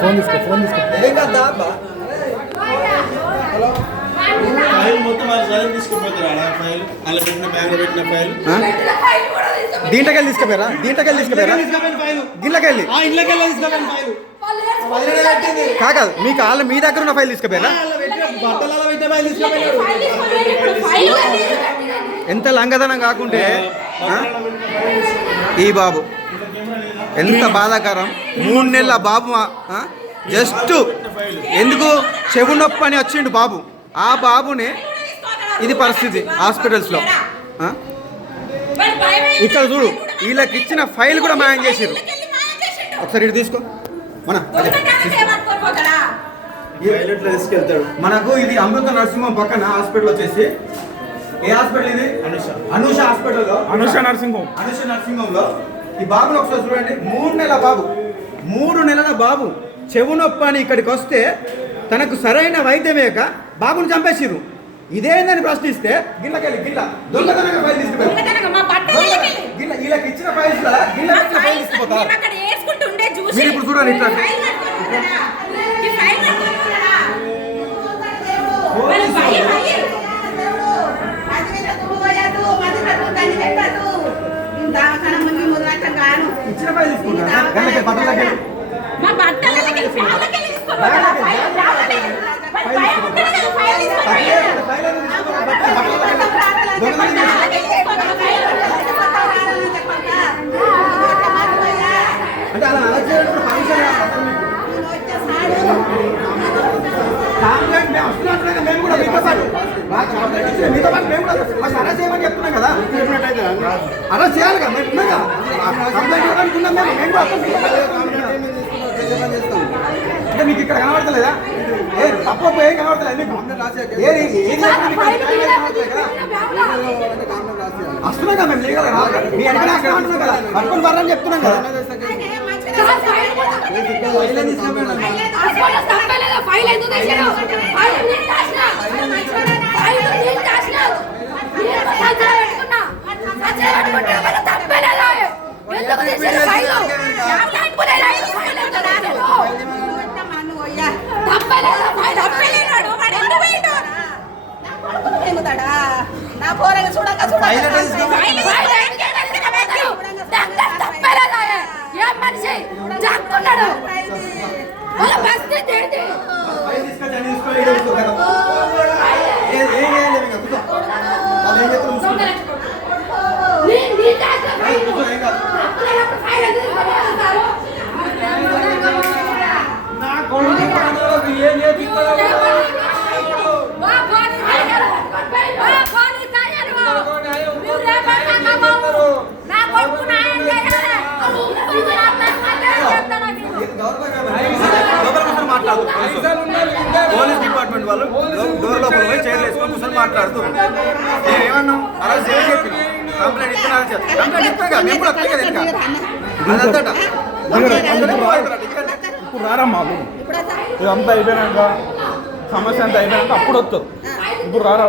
phone తీసుకో file మొత్తం తీసుకుపోతారా file అలా పెట్టిన బ్యాగ్ పెట్టిన ఫైల్ దీంట్లోకెళ్ళి తీసుకుపోయారా గిళ్ళకెళ్ళి కాదు మీకు వాళ్ళ మీ దగ్గర ఉన్న ఫైల్ తీసుకుపోయారా ఎంత లంగదనం కాకుంటే ఈ బాబు ఎంత బాధాకరం 3 నెలల బాబు జస్ట్ ఎందుకు చెవు నొప్పి అని వచ్చిండు బాబు ఆ బాబుని ఇది పరిస్థితి హాస్పిటల్స్లో ఇక్కడ చూడు వీళ్ళకి ఇచ్చిన ఫైల్ కూడా మాయం చేసిర్రు ఒకసారి ఇటు తీసుకో తీసుకెళ్తాడు మనకు ఇది అమృత నరసింహం పక్కన హాస్పిటల్ వచ్చేసి ఏ హాస్పిటల్ ఇది అనూష హాస్పిటల్లో అనూష నరసింహంలో ఈ బాబుని ఒకసారి చూడండి 3 నెలల బాబు 3 నెలల బాబు చెవు నొప్పి అని ఇక్కడికి వస్తే తనకు సరైన వైద్యమేక బాబుని చంపేసిర్రు ఇదేందని ప్రశ్నిస్తే గిల్ల దొంగతనంగా ఫైల్ తీసుకుపోయారు వీళ్ళకి ఇచ్చిన ఫైల్స్ ఫైల్ తీసుకుపోతారు మీరు ఇప్పుడు చూడండి ఇట్లా ఇచ్చిన ఫైల్ తీసుకుంటారు అంటే అలా మేము కూడా మీతో పాటు మేము కూడా మాకు అరెస్ట్ చేయమని చెప్తున్నాం కదా అరెస్ట్ చేయాలి కదా మేము ఉన్నాం కదా కంప్లైంట్ ఇవ్వడానికి ఉన్నాం మేము కూడా అంటే మీకు ఇక్కడ కనబడతలేదా ఏ తప్ప ఏం కనబడతలేదు మీకు వస్తున్నాం కదా మేము లీగల్ మీ వెనకనే అంటున్నాం కదా పట్టుకొని బర్రని చెప్తున్నాం కదా నా పోరగా చూడక మనిషి జాక్కున్నాడు పోలీస్ డిపార్ట్మెంట్ వాళ్ళు డోర్ లోపల పోయి చైర్లు వేసుకొని కూర్చొని మాట్లాడుతూ ఏమన్నాం అరెస్ట్ చేయని చెప్పి కంప్లైంట్ ఇస్తున్నారు మేము కూడా ఇప్పుడు రారమ్మా ఇదంతా అయిపోయినాక సమస్య అంతా అయిపోయినాక అప్పుడు వస్తారు ఇప్పుడు రారా